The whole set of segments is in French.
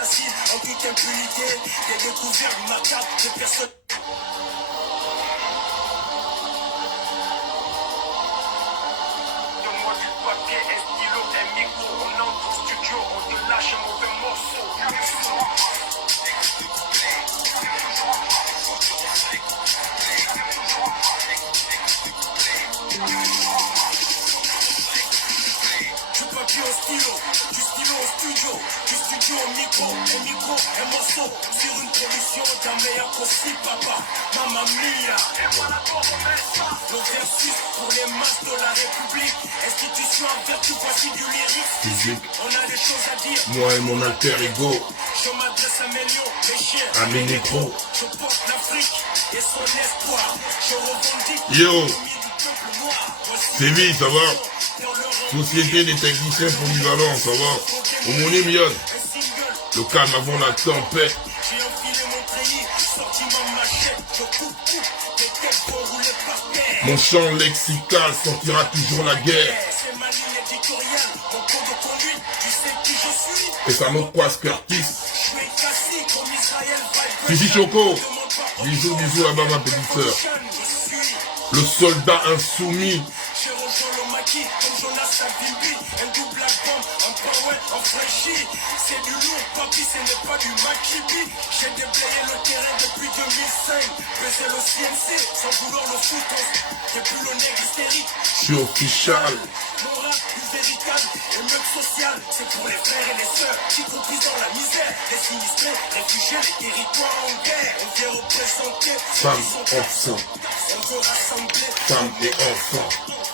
En toute impunité, des découvertes macabres de personnes. Donne-moi du papier, un stylo, un micro. On entre au studio, on te lâche un mauvais morceau. Du papier au stylo, du stylo au studio, du studio au micro, un morceau. Sur une production d'un meilleur possible, papa, mamma mia. Nos versus pour les masses de la République. Institution en vertu, voici du lyrique physique. On a des choses à dire. Moi et mon alter ego. Je m'adresse à mes lions, mes chiens, à mes négros. Je porte l'Afrique et son espoir. Je revendique Yo, du peuple noir. c'est vie, ça va? Société des techniciens polyvalents, ça va? Homonyme Yann. Le calme avant la tempête. J'ai enfilé mon treillis, sorti ma machette. Je coupe, des têtes vont rouler par terre. Mon champ lexical sentira toujours la guerre. C'est ma ligne éditoriale, mon code de conduite, tu sais qui je suis. Et ça me croise Curtis. Je suis cassé comme Israël Viper. Fifi Choco. Bisous, bisous là-bas ma petite sœur. Le soldat insoumis. J'ai rejoint le maquis comme Jonas Savimbi. Un double album en power, en fraîchis. C'est du lourd, papi, ce n'est pas du maquibi. J'ai déblayé le terrain depuis 2005. Baiser le CNC sans vouloir le foutre. Depuis le nègre hystérique. Je suis official. Mon rap plus véritable et mieux que social. C'est pour les frères et les sœurs qui compris dans la misère. Les sinistrés, réfugiés, les territoires en guerre. On vient représenter Femmes, enfants. On veut rassembler Femmes et enfants.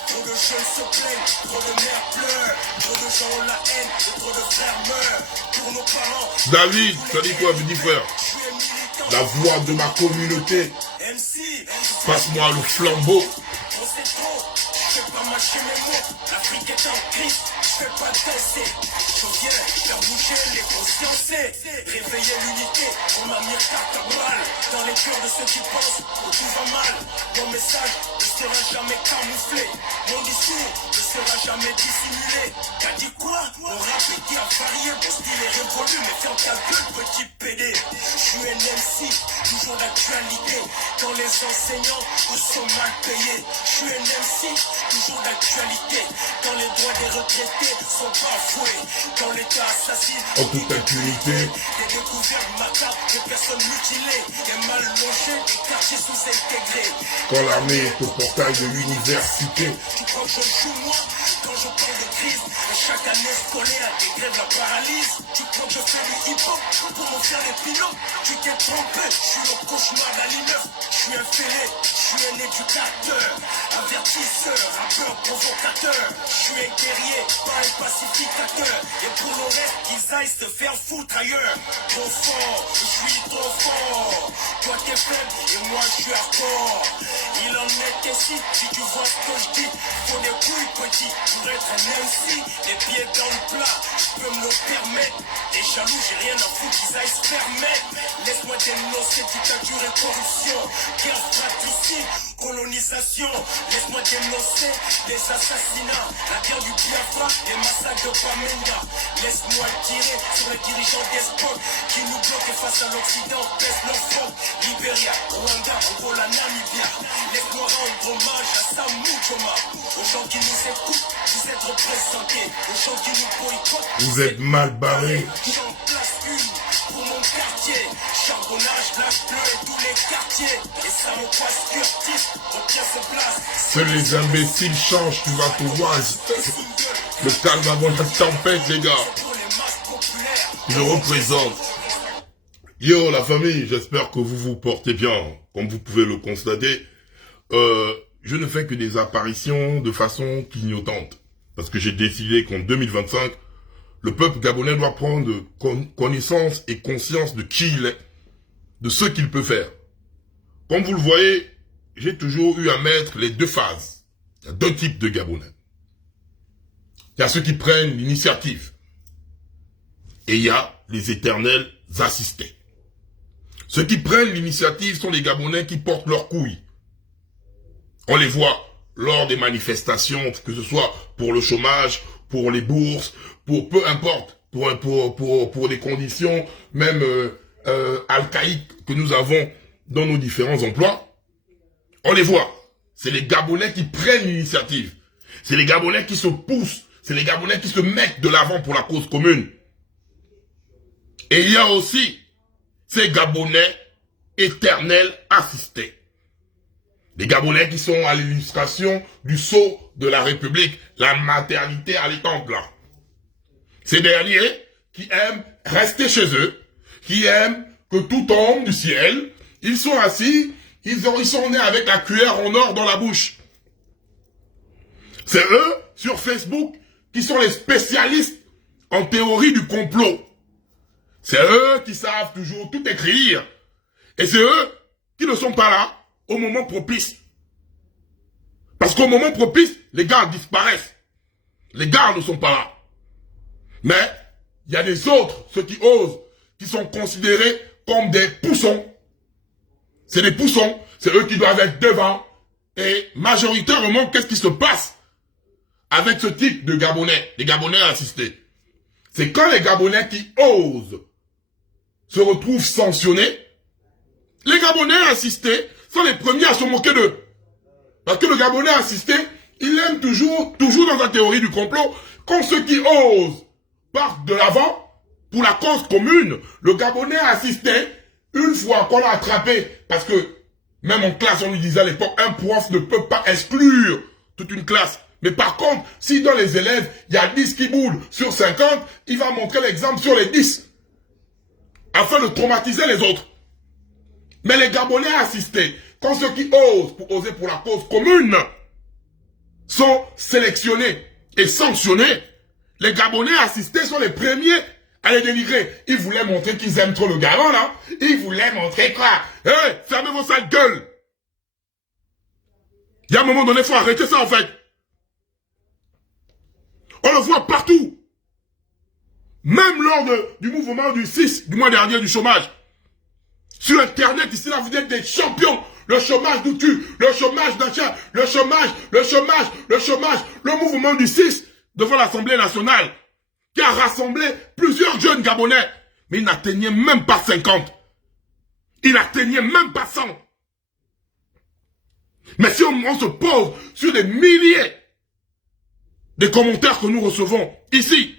Trop de jeunes se plaignent, trop de mères pleurent. Trop de gens ont la haine et trop de frères meurent. Pour nos parents, David, ça dit quoi, petit frère? je suis un militant. La voix de ma communauté. MC, Passe-moi le flambeau. on sait trop. Je fais pas mâcher mes mots. L'Afrique est en crise, je fais pas danser. Je viens faire bouger les consciences. Réveiller l'unité, on m'a mis carte à balle. Dans les cœurs de ceux qui pensent que tout va mal. Mon message ne sera jamais camouflé. Mon discours ne sera jamais dissimulé. T'as dit quoi? Mon rap est dit à varier. Mon style est révolu, mais ferme ta gueule, petit PD. Je suis un MC, toujours d'actualité. Quand les enseignants eux sont mal payés. Je suis un MC, toujours d'actualité. Quand les droits des retraités sont bafoués. Quand l'État assassine En toute impunité. des découvertes macabres de personnes mutilées. Des mal logés, des quartiers sous-intégrés. Quand l'armée est au portail de l'université. Tu crois que je joue moi quand je parle de crise? Et chaque année scolaire, des grèves la paralyse. Tu crois que je fais du hip-hop pour me faire les pilotes? Tu t'es trompé, je suis le cauchemar d'Ali 9. Je suis un fêlé, je suis un éducateur. Avertisseur, rappeur, provocateur. Je suis un guerrier, pas un pacificateur. Et pour le reste, qu'ils aillent se faire foutre ailleurs. Trop fort, je suis trop fort. Toi t'es faible et moi je suis hardcore. Il en est ainsi, si tu vois ce que je dis. Faut des couilles petit pour être un MC. Les pieds dans le plat, je peux me le permettre. Les jaloux, j'ai rien à foutre, qu'ils aillent se permettre. Laisse-moi dénoncer dictature et corruption. Guerre fratricide, colonisation. Laisse-moi dénoncer les assassinats. La guerre du Biafra, les massacres de Bamenda. Laisse-moi tirer sur les dirigeants despotes qui nous bloquent face à l'Occident, baisse leur faute. Libéria, Rwanda, Angola, Namibia. Laisse-moi rendre hommage à Samu Joma. Aux gens qui nous écoutent, vous êtes représentés. Aux gens qui nous boycottent, Vous êtes mal barrés. j'en place une pour mon quartier. Charbonnage, black bleu et tous les quartiers. Et ça me passe Curtis, retiens ce place. Seuls les imbéciles changent, tu vas te voir. Le calme avant la tempête, les gars. Pour les masses populaires. Je représente. Yo, la famille, j'espère que vous vous portez bien. Comme vous pouvez le constater, je ne fais que des apparitions de façon clignotante. Parce que j'ai décidé qu'en 2025, le peuple gabonais doit prendre connaissance et conscience de qui il est, de ce qu'il peut faire. Comme vous le voyez, j'ai toujours eu à mettre les deux phases. Il y a deux types de Gabonais. Il y a ceux qui prennent l'initiative. Et il y a les éternels assistés. Ceux qui prennent l'initiative sont les Gabonais qui portent leurs couilles. On les voit lors des manifestations, que ce soit pour le chômage, pour les bourses, pour peu importe. pour des conditions même archaïques que nous avons dans nos différents emplois. On les voit. C'est les Gabonais qui prennent l'initiative. C'est les Gabonais qui se poussent. C'est les Gabonais qui se mettent de l'avant pour la cause commune. Et il y a aussi ces Gabonais éternels assistés. Les Gabonais qui sont à l'illustration du sceau de la République, la maternité à là. Ces derniers qui aiment rester chez eux, qui aiment que tout tombe du ciel, ils sont assis, ils sont nés avec la cuillère en or dans la bouche. C'est eux, sur Facebook, qui sont les spécialistes en théorie du complot. C'est eux qui savent toujours tout écrire. Et c'est eux qui ne sont pas là au moment propice. Parce qu'au moment propice, les gars disparaissent. Les gars ne sont pas là. Mais il y a des autres, ceux qui osent, qui sont considérés comme des poussons. C'est des poussons, c'est eux qui doivent être devant. Et majoritairement, qu'est-ce qui se passe avec ce type de Gabonais, les Gabonais assistés? C'est quand les Gabonais qui osent se retrouvent sanctionnés, les Gabonais assistés sont les premiers à se moquer d'eux. Parce que le Gabonais assisté, il aime toujours dans la théorie du complot, quand ceux qui osent partent de l'avant pour la cause commune. Le Gabonais assisté, une fois qu'on l'a attrapé, parce que même en classe, on lui disait à l'époque, un prof ne peut pas exclure toute une classe. Mais par contre, si dans les élèves, il y a 10 qui boulent sur 50, il va montrer l'exemple sur les 10. Afin de traumatiser les autres. Mais les Gabonais assistés, quand ceux qui osent pour la cause commune sont sélectionnés et sanctionnés, les Gabonais assistés sont les premiers à les dénigrer. Ils voulaient montrer qu'ils aiment trop le Gabon, là. Ils voulaient montrer quoi? Fermez vos sales gueules. Il y a un moment donné, il faut arrêter ça, en fait. On le voit partout. Même lors du mouvement du 6 du mois dernier du chômage. Sur Internet, ici, là, vous êtes des champions. Le chômage nous tue. Le chômage d'un chien. Le chômage. Le mouvement du 6 devant l'Assemblée nationale. Qui a rassemblé plusieurs jeunes Gabonais. Mais il n'atteignait même pas 50. Il n'atteignait même pas 100. Mais si on se pose sur des milliers de commentaires que nous recevons ici,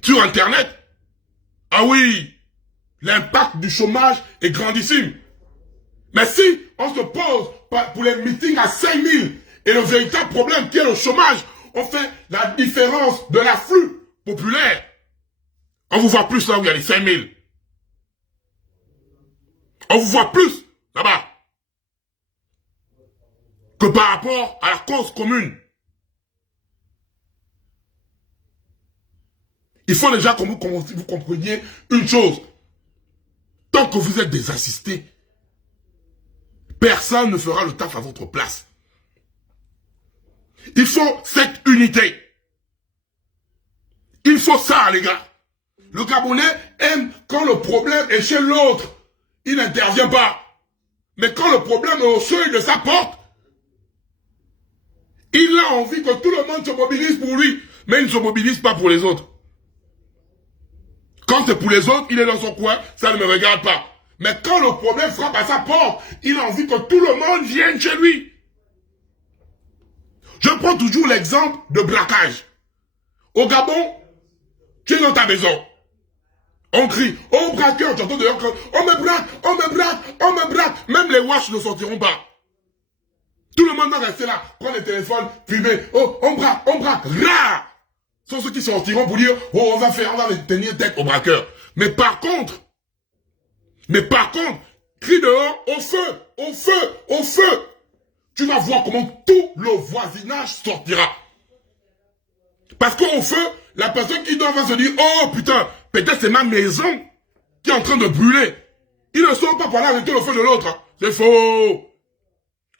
sur Internet, ah oui, l'impact du chômage est grandissime. Mais si on se pose pour les meetings à 5000 et le véritable problème qui est le chômage, on fait la différence de l'afflux populaire. On vous voit plus là où il y a les 5000. On vous voit plus là-bas que par rapport à la cause commune. Il faut déjà que vous compreniez une chose. Tant que vous êtes des assistés, personne ne fera le taf à votre place. Il faut cette unité. Il faut ça, les gars. Le Gabonais aime quand le problème est chez l'autre. Il n'intervient pas. Mais quand le problème est au seuil de sa porte, il a envie que tout le monde se mobilise pour lui. Mais il ne se mobilise pas pour les autres. Quand c'est pour les autres, il est dans son coin, ça ne me regarde pas. Mais quand le problème frappe à sa porte, il a envie que tout le monde vienne chez lui. Je prends toujours l'exemple de braquage. Au Gabon, tu es dans ta maison. On crie, oh braqueur, tu entends dehors, on me braque, on me braque, on me braque. Même les watch ne sortiront pas. Tout le monde va rester là, prendre le téléphone, filmer, oh, on braque, rare. Sont ceux qui sortiront pour dire, oh, on va tenir tête au braqueur. Mais par contre, crie dehors, au feu. Tu vas voir comment tout le voisinage sortira. Parce qu'au feu, la personne qui dort va se dire, oh putain, peut-être c'est ma maison qui est en train de brûler. Ils ne sont pas pour aller arrêter le feu de l'autre. Hein. C'est faux.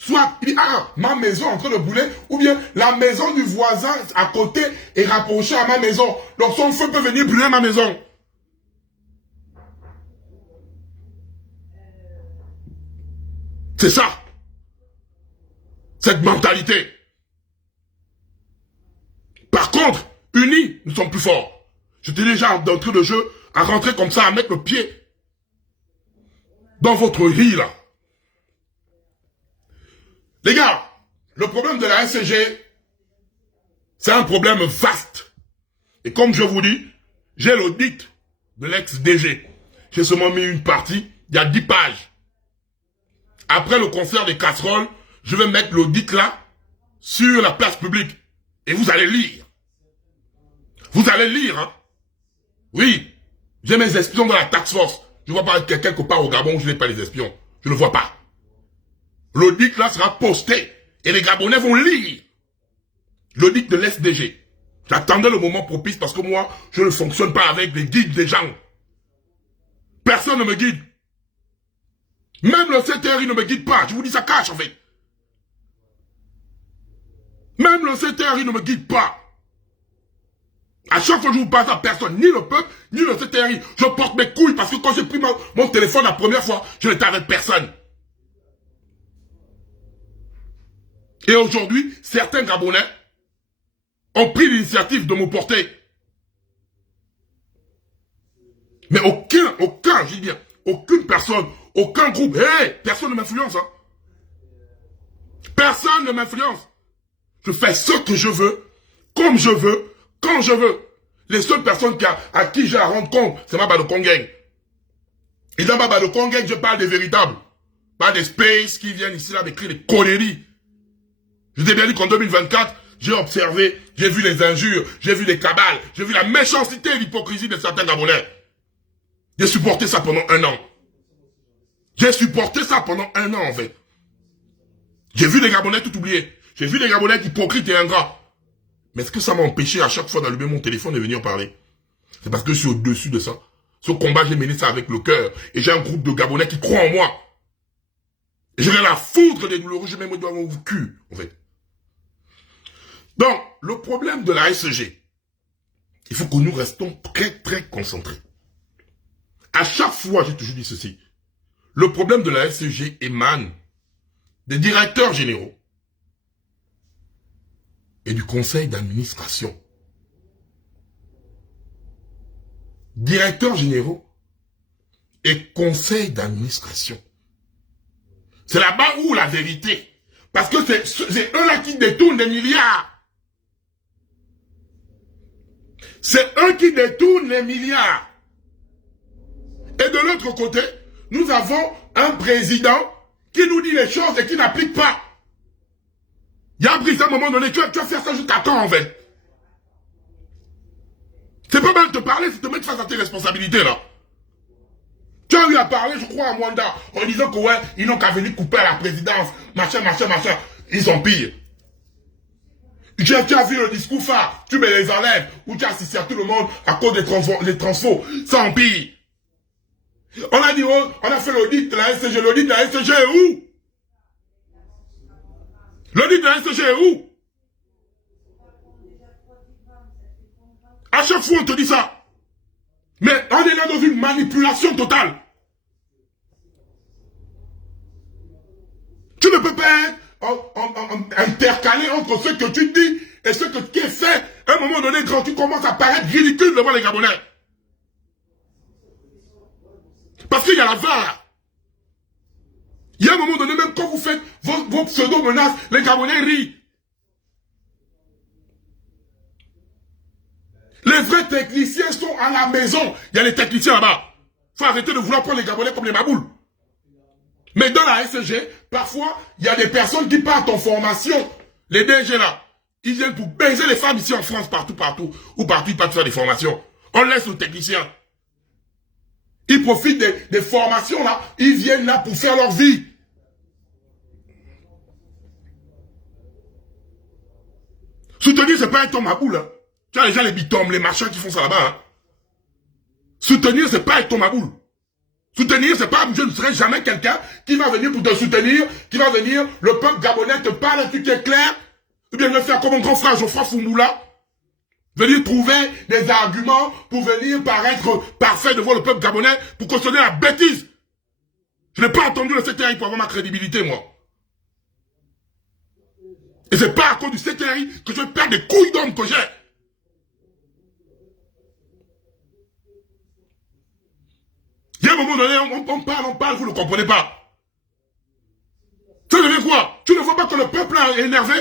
Soit, il dit, ah, ma maison est en train de brûler, ou bien la maison du voisin à côté est rapprochée à ma maison. Donc son feu peut venir brûler ma maison. C'est ça. Cette mentalité. Par contre, unis, nous sommes plus forts. J'étais déjà d'entrée de jeu à rentrer comme ça, à mettre le pied dans votre riz, là. Les gars, le problème de la SCG, c'est un problème vaste. Et comme je vous dis, j'ai l'audit de l'ex-DG. J'ai seulement mis une partie, il y a 10 pages. Après le concert des casseroles, je vais mettre l'audit là, sur la place publique. Et vous allez lire. Vous allez lire, hein. Oui, j'ai mes espions dans la task force. Je ne vois pas quelque part au Gabon où je n'ai pas les espions. Je ne vois pas. L'audit là sera posté. Et les Gabonais vont lire. L'audit de l'SDG. J'attendais le moment propice parce que moi, je ne fonctionne pas avec les guides des gens. Personne ne me guide. Même le CTRI ne me guide pas. Je vous dis ça cache en fait. Même le CTRI ne me guide pas. À chaque fois que je vous passe à personne, ni le peuple, ni le CTRI. Je porte mes couilles parce que quand j'ai pris mon téléphone la première fois, je n'étais avec personne. Et aujourd'hui, certains Gabonais ont pris l'initiative de me porter. Mais aucun, je dis bien, aucune personne, aucun groupe, personne ne m'influence. Hein. Personne ne m'influence. Je fais ce que je veux, comme je veux, quand je veux. Les seules personnes à qui j'ai à rendre compte, c'est ma Badokongeng. Et dans ma Badokongeng, je parle des véritables. Pas des space qui viennent ici là m'écrire des conneries. Je t'ai bien dit qu'en 2024, j'ai observé, j'ai vu les injures, j'ai vu les cabales, j'ai vu la méchanceté et l'hypocrisie de certains Gabonais. J'ai supporté ça pendant 1 an. J'ai supporté ça pendant 1 an en fait. J'ai vu les Gabonais tout oublier. J'ai vu les Gabonais hypocrites et ingrats. Mais est-ce que ça m'a empêché à chaque fois d'allumer mon téléphone et venir parler? C'est parce que je suis au-dessus de ça. Ce combat, j'ai mené ça avec le cœur. Et j'ai un groupe de Gabonais qui croient en moi. Et je vais la foudre des douloureux, je mets mon doigt dans mon cul, en fait. Donc, le problème de la SG, il faut que nous restons très, très concentrés. À chaque fois, j'ai toujours dit ceci. Le problème de la SG émane des directeurs généraux et du conseil d'administration. Directeurs généraux et conseil d'administration. C'est là-bas où la vérité. Parce que c'est eux là qui détournent des milliards. C'est eux qui détournent les milliards. Et de l'autre côté, nous avons un président qui nous dit les choses et qui n'applique pas. Il y a un président à un moment donné, tu vas faire ça jusqu'à quand en fait? C'est pas mal de te parler, c'est te mettre face à tes responsabilités là. Tu as eu à parler, je crois, à Mwanda, en disant que ouais, ils n'ont qu'à venir couper à la présidence, machin. Ils sont pires. Tu as vu le discours phare, tu me les enlèves, ou tu as assisté à tout le monde à cause des transfos, ça empire. On a dit, oh, on a fait l'audit de la SCG, l'audit de la SCG est où? L'audit de la SCG est où? À chaque fois on te dit ça. Mais on est là dans une manipulation totale. Tu ne peux pas être intercalé entre ce que tu dis et ce que tu fais. À un moment donné, quand tu commences à paraître ridicule devant les Gabonais. Parce qu'il y a la VAR. Il y a un moment donné, même quand vous faites vos pseudo-menaces, les Gabonais rient. Les vrais techniciens sont à la maison. Il y a les techniciens là-bas. Il faut arrêter de vouloir prendre les Gabonais comme les maboules. Mais dans la SG, parfois, il y a des personnes qui partent en formation. Les DG là, ils viennent pour baiser les femmes ici en France, partout. Ou partout, ils partent faire des formations. On laisse aux techniciens. Ils profitent des formations là. Ils viennent là pour faire leur vie. Soutenir, c'est pas être ton maboule. Hein. Tu as déjà les bitomes, les machins qui font ça là-bas. Hein. Soutenir, c'est pas être ton maboule. Soutenir, c'est pas, je ne serai jamais quelqu'un qui va venir pour te soutenir, qui va venir, le peuple gabonais te parle, un truc est clair, ou bien le faire comme mon grand frère Geoffroy Fumboula, venir trouver des arguments pour venir paraître parfait devant le peuple gabonais, pour cautionner la bêtise. Je n'ai pas entendu le CTRI pour avoir ma crédibilité, moi. Et c'est pas à cause du CTRI que je vais perdre des couilles d'homme que j'ai. moment donné, on parle, vous ne comprenez pas. Ça devient quoi? Tu ne vois pas que le peuple est énervé?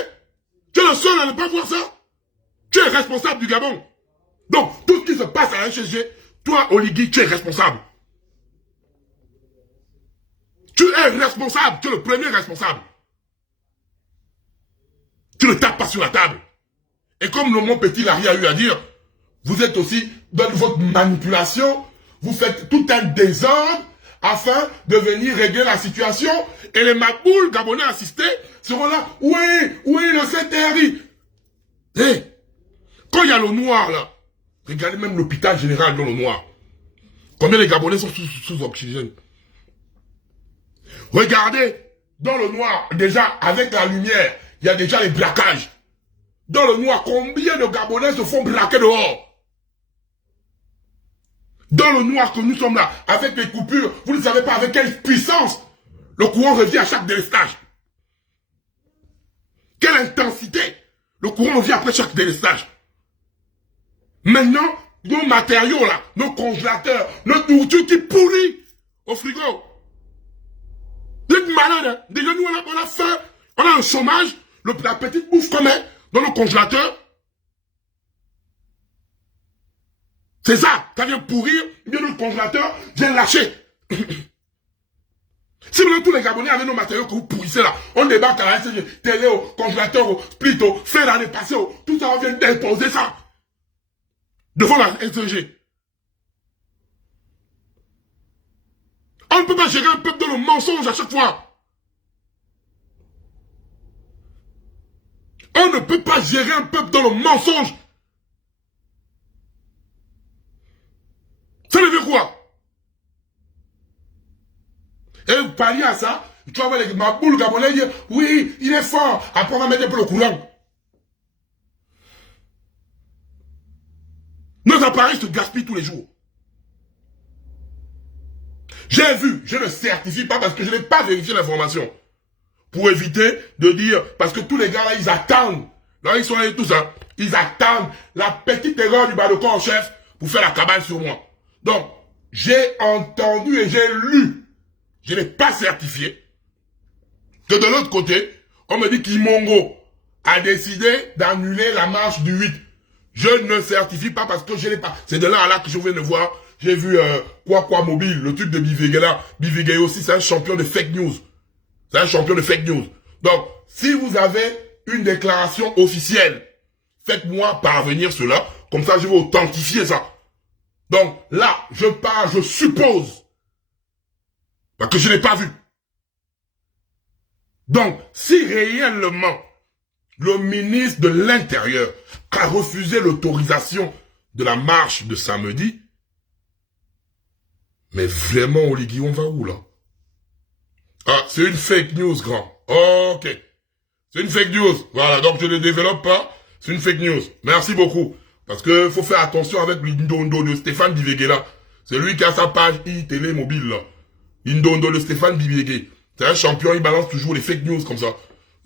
Tu es le seul à ne pas voir ça? Tu es responsable du Gabon. Donc, tout ce qui se passe à la HSG, toi, Oligui, tu es responsable. Tu es responsable, tu es le premier responsable. Tu ne tapes pas sur la table. Et comme le mon petit Larry a eu à dire, vous êtes aussi dans votre manipulation, vous faites tout un désordre afin de venir régler la situation. Et les Makboul gabonais assistés seront là, oui, le CTRI. Hey, quand il y a le noir là, regardez même l'hôpital général dans le noir. Combien les Gabonais sont sous oxygène? Regardez, dans le noir, déjà, avec la lumière, il y a déjà les braquages. Dans le noir, combien de Gabonais se font braquer dehors? Dans le noir que nous sommes là, avec les coupures, vous ne savez pas avec quelle puissance le courant revient à chaque délestage. Quelle intensité le courant revient après chaque délestage. Maintenant, nos matériaux là, nos congélateurs, notre nourriture qui pourrit au frigo. Vous êtes malade, hein? Déjà nous on a faim, on a un chômage, la petite bouffe qu'on met dans nos congélateurs. C'est ça vient pourrir, bien notre congélateur vient lâcher. Si maintenant tous les Gabonais avaient nos matériaux que vous pourrissez là, on débarque à la SG, télé, au congélateur, au split, au fer l'année passée, tout ça, on vient d'imposer ça. Devant la SG. On ne peut pas gérer un peuple dans le mensonge à chaque fois. On ne peut pas gérer un peuple dans le mensonge. Ça veut dire quoi? Et vous parliez à ça, tu vas voir les Makboul gabonais dire, oui, il est fort, après on va mettre un peu le courant. Nos appareils se gaspillent tous les jours. J'ai vu, je ne certifie pas parce que je n'ai pas vérifié l'information. Pour éviter de dire, parce que tous les gars là, ils attendent. Là, ils sont là et tout ça. Ils attendent la petite erreur du bas de corps en chef pour faire la cabane sur moi. Donc, j'ai entendu et j'ai lu. Je n'ai pas certifié que de l'autre côté, on me dit qu'Imongo a décidé d'annuler la marche du 8. Je ne certifie pas parce que je n'ai pas. C'est de là à là que je viens de voir. J'ai vu quoi mobile, le truc de Bivigué là. Bivigué aussi, c'est un champion de fake news. C'est un champion de fake news. Donc, si vous avez une déclaration officielle, faites-moi parvenir cela. Comme ça, je vais authentifier ça. Donc, là, je suppose. Parce que je n'ai pas vu. Donc, si réellement le ministre de l'Intérieur a refusé l'autorisation de la marche de samedi, mais vraiment, Oligui, on va où là? Ah, c'est une fake news, grand. Ok. C'est une fake news. Voilà, donc je ne développe pas. C'est une fake news. Merci beaucoup. Parce que faut faire attention avec l'Indondo de Stéphane Bivigué là. C'est lui qui a sa page e-télé mobile là. Indondo de Stéphane Bivigué. C'est un champion, il balance toujours les fake news comme ça.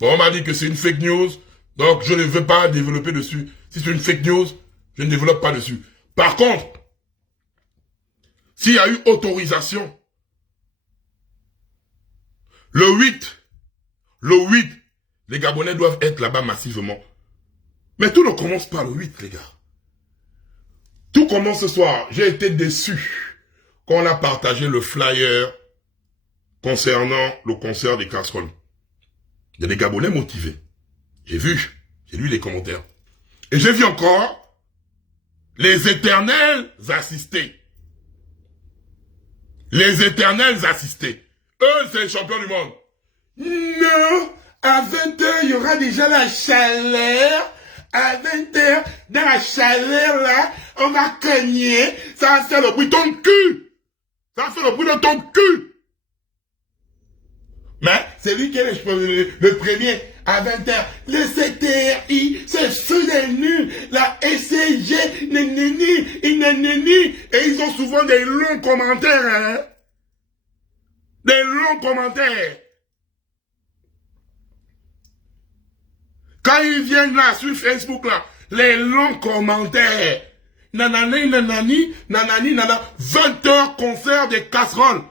Bon, on m'a dit que c'est une fake news, donc je ne veux pas développer dessus. Si c'est une fake news, je ne développe pas dessus. Par contre, s'il y a eu autorisation, le 8, les Gabonais doivent être là-bas massivement. Mais tout ne commence pas le 8, les gars. Tout commence ce soir. J'ai été déçu quand on a partagé le flyer concernant le concert des casseroles. Il y a des Gabonais motivés. J'ai lu les commentaires. Et j'ai vu encore les éternels assistés. Les éternels assistés. Eux, c'est les champions du monde. Non, à 20h, il y aura déjà la chaleur. À 20h, dans la chaleur, là, on va cogner. Ça va faire le bruit de ton cul. Ça va faire le bruit de ton cul. Mais c'est lui qui est le premier à 20h. Le CTRI, c'est fou des nuls. La SCG, nanani. Et ils ont souvent des longs commentaires, hein. Des longs commentaires. Quand ils viennent là sur Facebook là, les longs commentaires. nanani, nanani, nanani, nanana. 20h concert des casseroles.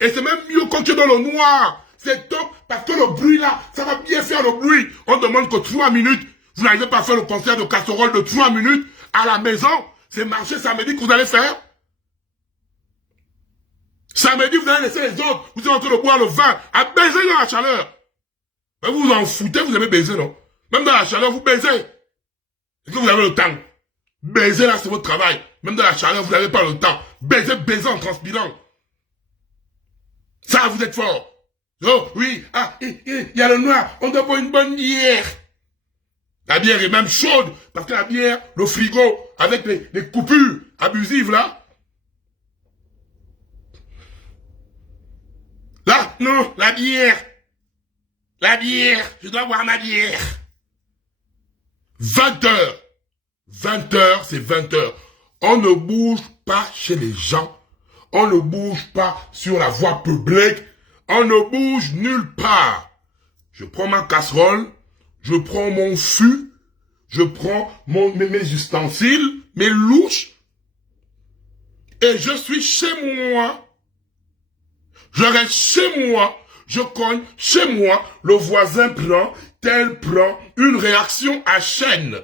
Et c'est même mieux quand tu es dans le noir. C'est top parce que le bruit là, ça va bien faire le bruit. On demande que 3 minutes. Vous n'arrivez pas à faire le concert de casserole de 3 minutes à la maison. C'est marché samedi que vous allez faire. Samedi, vous allez laisser les autres. Vous êtes en train de boire le vin, à baiser dans la chaleur. Mais vous vous en foutez, vous aimez baiser, non? Même dans la chaleur, vous baisez. Est-ce que vous avez le temps? Baiser là, c'est votre travail. Même dans la chaleur, vous n'avez pas le temps. Baiser en transpirant. Ça, vous êtes fort. Oh, oui, il y a le noir, on doit boire une bonne bière. La bière est même chaude, parce que la bière, le frigo, avec les coupures abusives là. Là, non, la bière, je dois boire ma bière. 20h, c'est 20h. On ne bouge pas chez les gens. On ne bouge pas sur la voie publique. On ne bouge nulle part. Je prends ma casserole, je prends mon fût, je prends mes ustensiles, mes louches, et je suis chez moi. Je reste chez moi, je cogne chez moi, le voisin prend, tel prend, une réaction à chaîne.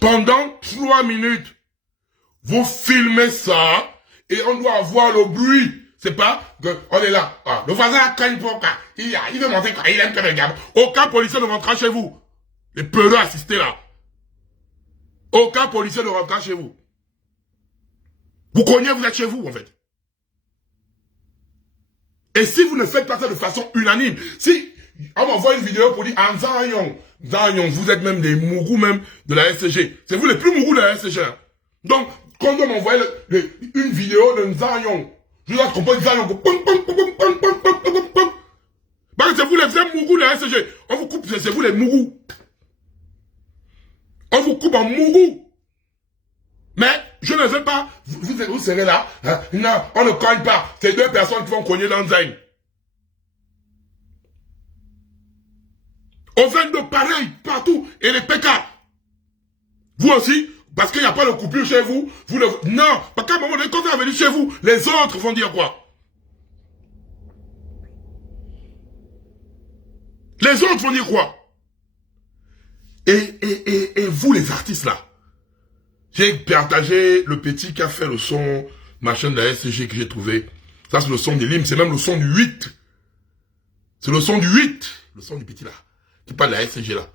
Pendant 3 minutes, vous filmez ça, et on doit avoir le bruit. C'est pas qu'on est là. Ah, le voisin a cogne pour quoi? Il veut montrer quoi? Il aime que le gamin. Aucun policier ne rentrera chez vous. Les peureux assistés là. Aucun policier ne rentrera chez vous. Vous cognez, vous êtes chez vous en fait. Et si vous ne faites pas ça de façon unanime, si on m'envoie une vidéo pour dire ah, Nzanyon, vous êtes même des mougous même de la SCG. C'est vous les plus mougous de la SCG. Donc, quand on m'envoie une vidéo de Nzanyon, je dois comprendre Nzanyon. Parce que c'est vous les vrais mougous de la SCG. On vous coupe, c'est vous les mougous. On vous coupe en mougous. Mais je ne veux pas, vous serez là, hein? Non, on ne cogne pas. C'est 2 personnes qui vont cogner dans Zen. On vend de pareil partout. Et les PK. Vous aussi, parce qu'il n'y a pas de coupure chez vous, non, parce qu'à un moment donné, quand vous venez chez vous, les autres vont dire quoi? Les autres vont dire quoi? Et vous les artistes là, j'ai partagé le petit qui a fait le son, machin de la SCG que j'ai trouvé. Ça, c'est le son du Lim, c'est même le son du 8. C'est le son du 8. Le son du petit là. Qui parle de la SCG là.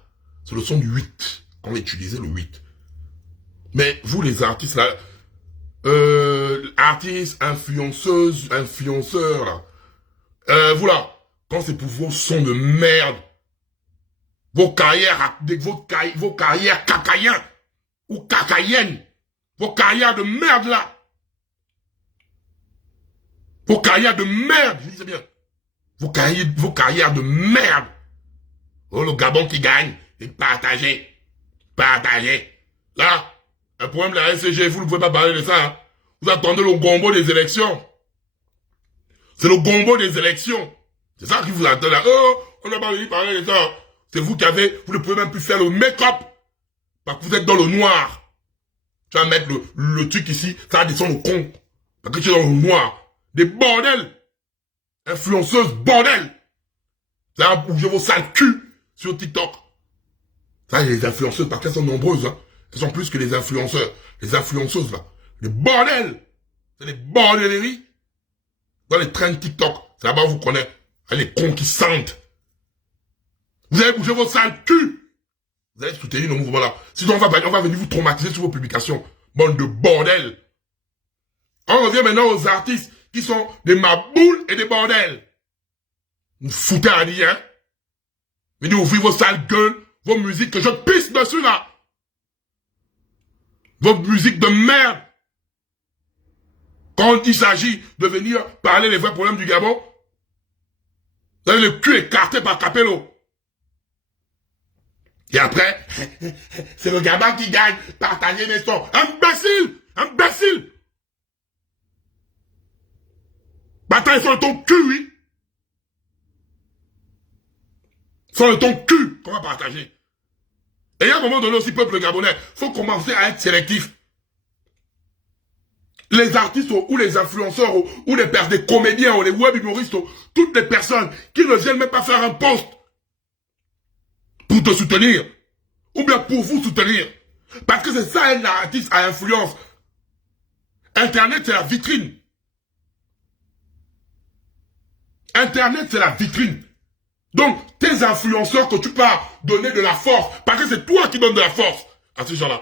C'est le son du 8. On va utiliser le 8. Mais vous les artistes là, artistes, influenceuses, influenceurs là. Vous là, quand c'est pour vos sons de merde, vos carrières cacaïens, ou cacaïennes, vos carrières de merde là. Vos carrières de merde, je dis ça bien. Vos carrières de merde. Oh, le Gabon qui gagne, et partagez. Là, un problème de la SCG, vous ne pouvez pas parler de ça. Hein. Vous attendez le gombo des élections. C'est le gombo des élections. C'est ça qui vous attend là. Oh, on n'a pas envie de parler de ça. C'est vous qui vous ne pouvez même plus faire le make-up. Parce que vous êtes dans le noir. Tu vas mettre le truc ici, ça va descendre au con. Parce que tu es dans le noir. Des bordels. Influenceuses bordel. Ça va bouger vos sales culs sur TikTok. Ça, les influenceuses, parce qu'elles sont nombreuses. Hein. Elles sont plus que les influenceurs. Les influenceuses, là. Les bordels. C'est des bordelleries. Dans les trains de TikTok. C'est là-bas vous connaissez. Les cons qui sentent. Vous allez bouger vos sales culs. Vous allez soutenir nos mouvements là. Sinon, on va venir vous traumatiser sur vos publications. Bande de bordel. On revient maintenant aux artistes qui sont des maboules et des bordels. Vous foutez à dire, hein. Venez ouvrir vos sales gueules, vos musiques que je pisse dessus là. Vos musiques de merde. Quand il s'agit de venir parler les vrais problèmes du Gabon, vous avez le cul écarté par Capello. Et après, c'est le Gabon qui gagne, partagez les sons. Imbécile. Bataille sur ton cul, oui. Sur ton cul qu'on va partager. Et à un moment donné aussi, peuple gabonais, faut commencer à être sélectif. Les artistes ou les influenceurs ou des comédiens ou les web humoristes, toutes les personnes qui ne viennent même pas faire un post pour te soutenir ou bien pour vous soutenir. Parce que c'est ça un artiste à influence. Internet, c'est la vitrine. Internet, c'est la vitrine. Donc, tes influenceurs que tu peux donner de la force, parce que c'est toi qui donnes de la force à ces gens-là.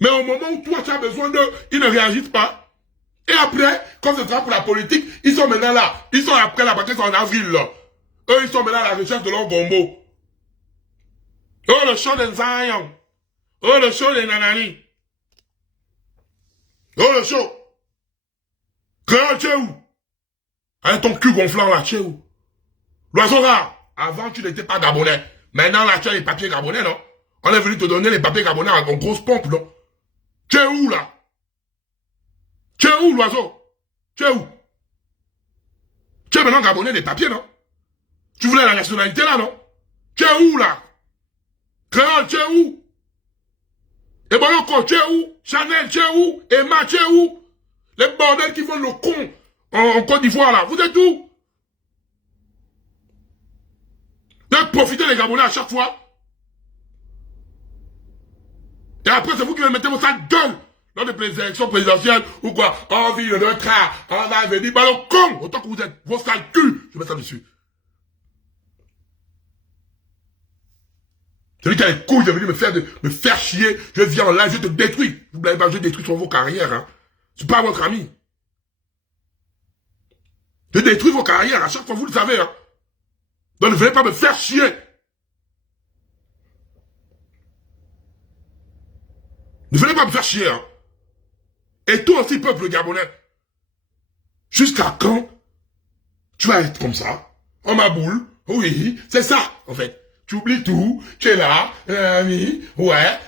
Mais au moment où toi, tu as besoin d'eux, ils ne réagissent pas. Et après, quand ce sera pour la politique, ils sont maintenant là. Ils sont après là, parce qu'ils sont en avril, là. Eux, ils sont maintenant à la recherche de leur gombo. Oh, le show des Zion. Oh, le show des Nanani. Oh, le show. Créole, tu es où? Avec ton cul gonflant, là, tu es où? L'oiseau rare. Avant, tu n'étais pas gabonais. Maintenant, là, tu as les papiers gabonais, non? On est venu te donner les papiers gabonais en grosse pompe, non? Tu es où, là? Tu es où, l'oiseau? Tu es où? Tu es maintenant gabonais des papiers, non? Tu voulais la nationalité, là, non? Tu es où, là? Créole, tu es où? Et Boloko, tu es où? Chanel, tu es où? Emma, tu es où? Les bordels qui font le con en Côte d'Ivoire, là. Vous êtes où? De profiter des Gabonais à chaque fois. Et après, c'est vous qui me mettez vos sales gueules lors des élections présidentielles ou quoi. On vit le train, on va venir, bah le con, autant que vous êtes, vos sales culs. Je mets ça dessus. Celui qui a les couilles de venir me faire chier, je viens en live, je te détruis. Vous n'avez pas, je détruis sur vos carrières, hein. Je suis pas votre ami. Je détruis vos carrières, à chaque fois, vous le savez, hein. Donc ne venez pas me faire chier. Ne venez pas me faire chier, hein. Et toi aussi, peuple gabonais. Jusqu'à quand tu vas être comme ça? En ma boule? Oui, c'est ça, en fait. Tu oublies tout, tu es là, ami, ouais,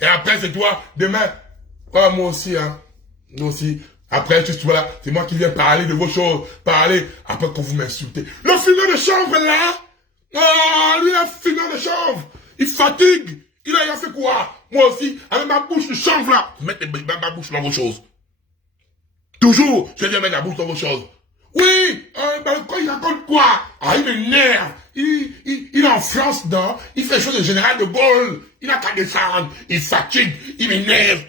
et après c'est toi, demain, oh, moi aussi, hein, moi aussi, après tu vois là, c'est moi qui viens parler de vos choses, parler, après quand vous m'insultez, le fumeur de chanvre là, oh, lui, le fumeur de chanvre, il fatigue, il a fait quoi? Moi aussi, avec ma bouche de chanvre là, mettez ma bouche dans vos choses. Toujours, je viens mettre la bouche dans vos choses. Oui, quand il raconte quoi? Ah, il m'énerve. Il est en France, non? Il fait les choses de général de Gaulle. Il a qu'à descendre. Il fatigue. Il m'énerve.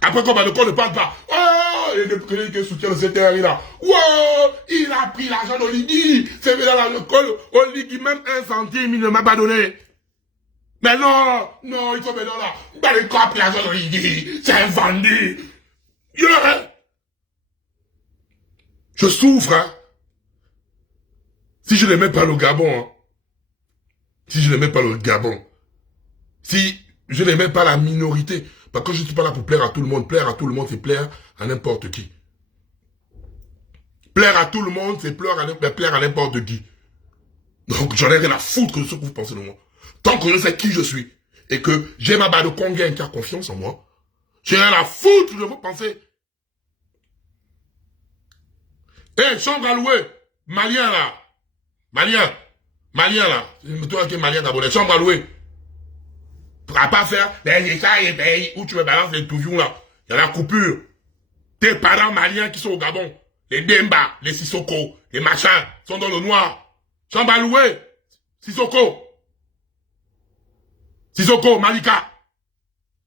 Après, quand Balocon ne parle pas. Oh, il y a des présidents qui soutiennent le CTRI là. Wow, il a pris l'argent d'Oligui. C'est venu dans l'école. Oligui, même 1 centime, il ne m'a pas donné. Mais non, il faut maintenant là. Balocon a pris l'argent d'Oligui. C'est un vendu. Yeah. Je souffre, hein. Si je n'aimais pas le Gabon, hein. Si je n'aimais pas le Gabon. Si je n'aimais pas la minorité. Parce que je ne suis pas là pour plaire à tout le monde. Plaire à tout le monde, c'est plaire à n'importe qui. Plaire à tout le monde, c'est plaire à n'importe qui. Donc j'en ai rien à foutre de ce que vous pensez de moi. Tant que je sais qui je suis. Et que j'ai ma barre de Congain qui a confiance en moi. J'ai rien à foutre de vos pensées. Eh, chambre à louer, malien là, malien là, c'est toi qui es malien gabonais, chambre à louer. Tu vas pas faire des États et pays où tu me balances les touvions là, il y a la coupure. Tes parents maliens qui sont au Gabon, les Demba, les Sissoko, les machins, sont dans le noir. Chambre à louer, Sissoko, Malika.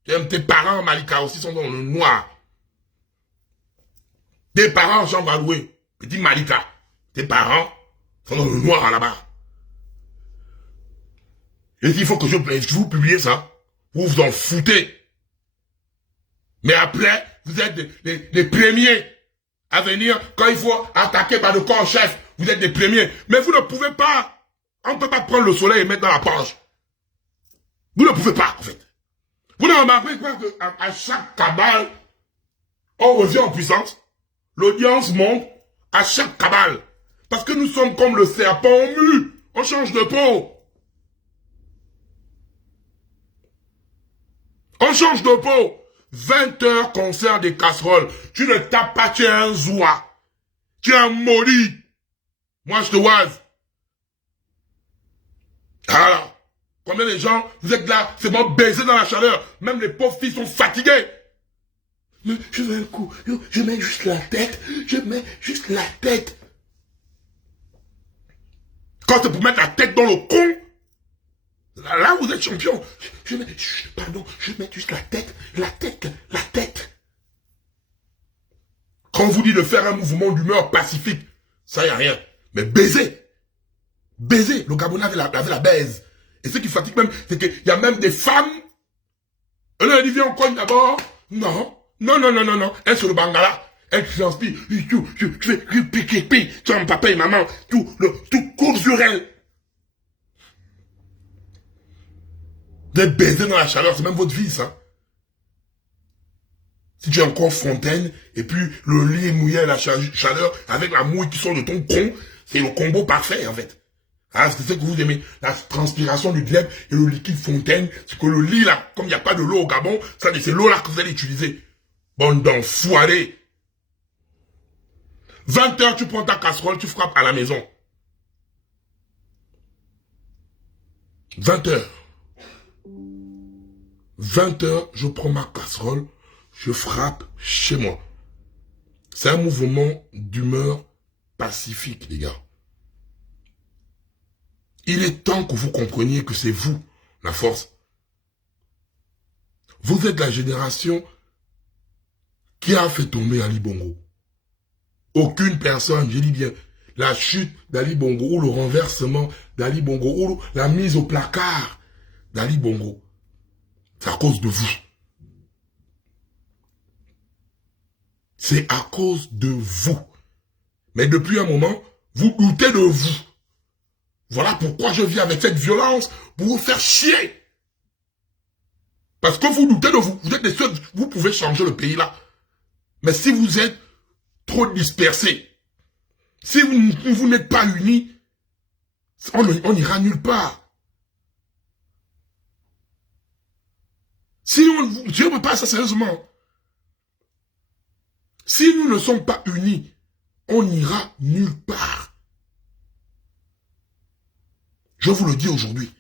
Tes parents Malika aussi sont dans le noir. Tes parents chambre à louer. Petit Malika, tes parents sont dans le noir là-bas. Et il faut que je vous publie ça. Vous vous en foutez. Mais après, vous êtes les premiers à venir quand il faut attaquer par le corps en chef. Vous êtes les premiers. Mais vous ne pouvez pas. On ne peut pas prendre le soleil et mettre dans la poche. Vous ne pouvez pas, en fait. Vous ne remarquez pas qu'à chaque cabale, on revient en puissance. L'audience monte. À chaque cabale. Parce que nous sommes comme le serpent mu. On change de peau. On change de peau. 20 heures concert des casseroles. Tu ne tapes pas, tu es un zoua. Tu es un maudit. Moi, je te oise. Voilà. Combien de gens, vous êtes là, c'est bon, baiser dans la chaleur. Même les pauvres filles sont fatiguées. Mais je veux un coup, je mets juste la tête, je mets juste la tête. Quand c'est pour mettre la tête dans le con, là vous êtes champion. Pardon, je mets juste la tête, la tête, la tête. Quand on vous dit de faire un mouvement d'humeur pacifique, ça y a rien. Mais baiser, le Gabonais avait la baise. Et ce qui fatigue même, c'est qu'il y a même des femmes. Elle dit, viens, on cogne d'abord. Non. Elle sur le bangala. Elle transpire. Tu fais pipi. Tu as un papa et maman. Tout court sur elle. Des baisers dans la chaleur, c'est même votre vie, ça. Si tu es encore fontaine, et puis le lit est mouillé à la chaleur, avec la mouille qui sort de ton con, c'est le combo parfait, en fait. Ah, c'est ce que vous aimez. La transpiration du glaive et le liquide fontaine. C'est que le lit, là, comme il n'y a pas de l'eau au Gabon, ça, c'est l'eau-là que vous allez utiliser. Bande d'enfoirés. 20h, tu prends ta casserole, tu frappes à la maison. 20h. 20h, je prends ma casserole, je frappe chez moi. C'est un mouvement d'humeur pacifique, les gars. Il est temps que vous compreniez que c'est vous, la force. Vous êtes la génération qui a fait tomber Ali Bongo. Aucune personne, je dis bien, la chute d'Ali Bongo ou le renversement d'Ali Bongo ou la mise au placard d'Ali Bongo, c'est à cause de vous. C'est à cause de vous. Mais depuis un moment, vous doutez de vous. Voilà pourquoi je viens avec cette violence pour vous faire chier. Parce que vous doutez de vous. Vous êtes les seuls, vous pouvez changer le pays là. Mais si vous êtes trop dispersés, si vous n'êtes pas unis, on n'ira nulle part. Si je ne veux pas ça sérieusement. Si nous ne sommes pas unis, on n'ira nulle part. Je vous le dis aujourd'hui.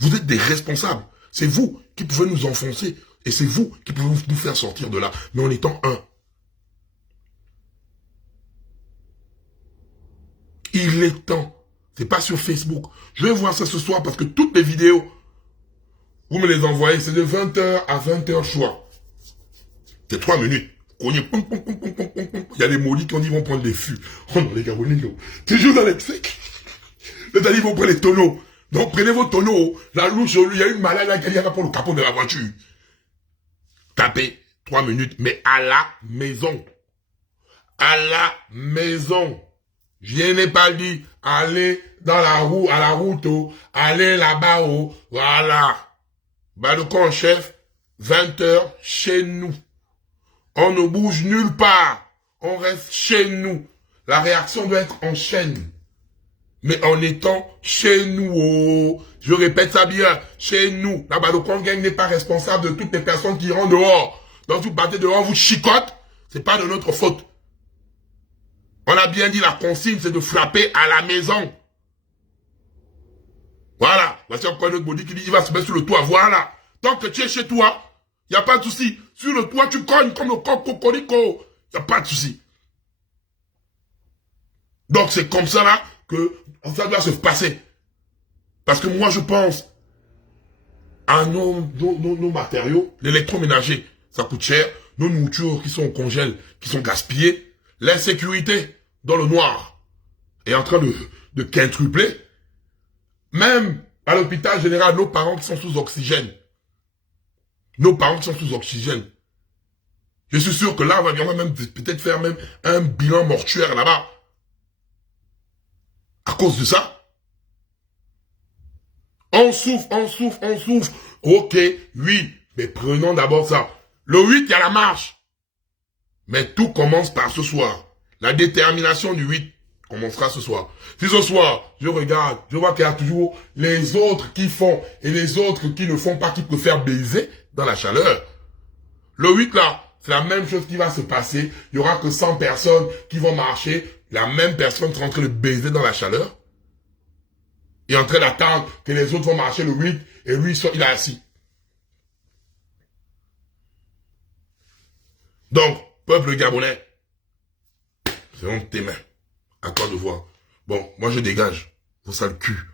Vous êtes des responsables. C'est vous qui pouvez nous enfoncer. Et c'est vous qui pouvez nous faire sortir de là. Mais en étant un. Il est temps. C'est pas sur Facebook. Je vais voir ça ce soir parce que toutes les vidéos, vous me les envoyez, c'est de 20h à 20h choix. C'est 3 minutes. Il y a des maudits qui vont prendre des fûts. Oh non, les Gabonais, non. Toujours dans les secs. Les amis vont prendre les tonneaux. Donc prenez vos tonneaux. La louche, il y a une malade là qui est là pour le capot de la voiture. Tapez 3 minutes, mais à la maison. À la maison. Je n'ai pas dit, allez dans la roue, à la route, allez là-bas, voilà. Badoukan chef, 20h chez nous. On ne bouge nulle part. On reste chez nous. La réaction doit être en chaîne. Mais en étant chez nous, je répète ça bien, chez nous. La Badoukan Gang n'est pas responsable de toutes les personnes qui iront dehors. Donc vous partez dehors, vous chicote, c'est pas de notre faute. On a bien dit la consigne, c'est de frapper à la maison. Voilà. Voici encore notre body qui dit, il va se mettre sur le toit. Voilà. Tant que tu es chez toi, il n'y a pas de souci. Sur le toit, tu cognes comme le coq cocorico. Il n'y a pas de souci. Donc c'est comme ça là que ça doit se passer. Parce que moi je pense à nos matériaux, l'électroménager, ça coûte cher. Nos nourritures qui sont au congèle, qui sont gaspillées. L'insécurité dans le noir est en train de quintupler. Même à l'hôpital général, nos parents qui sont sous oxygène. Nos parents qui sont sous oxygène. Je suis sûr que là, on va même peut-être faire même un bilan mortuaire là-bas. À cause de ça. On souffre. Ok, oui, mais prenons d'abord ça. Le 8, il y a la marche. Mais tout commence par ce soir. La détermination du 8 commencera ce soir. Si ce soir, je regarde, je vois qu'il y a toujours les autres qui font et les autres qui ne font pas, qui préfèrent baiser dans la chaleur. Le 8 là, c'est la même chose qui va se passer. Il y aura que 100 personnes qui vont marcher. La même personne sera en train de baiser dans la chaleur. Il est en train d'attendre que les autres vont marcher le 8 et lui, il est assis. Donc, peuple gabonais, c'est entre tes mains. À toi de voir. Bon, moi je dégage. Vos sales culs.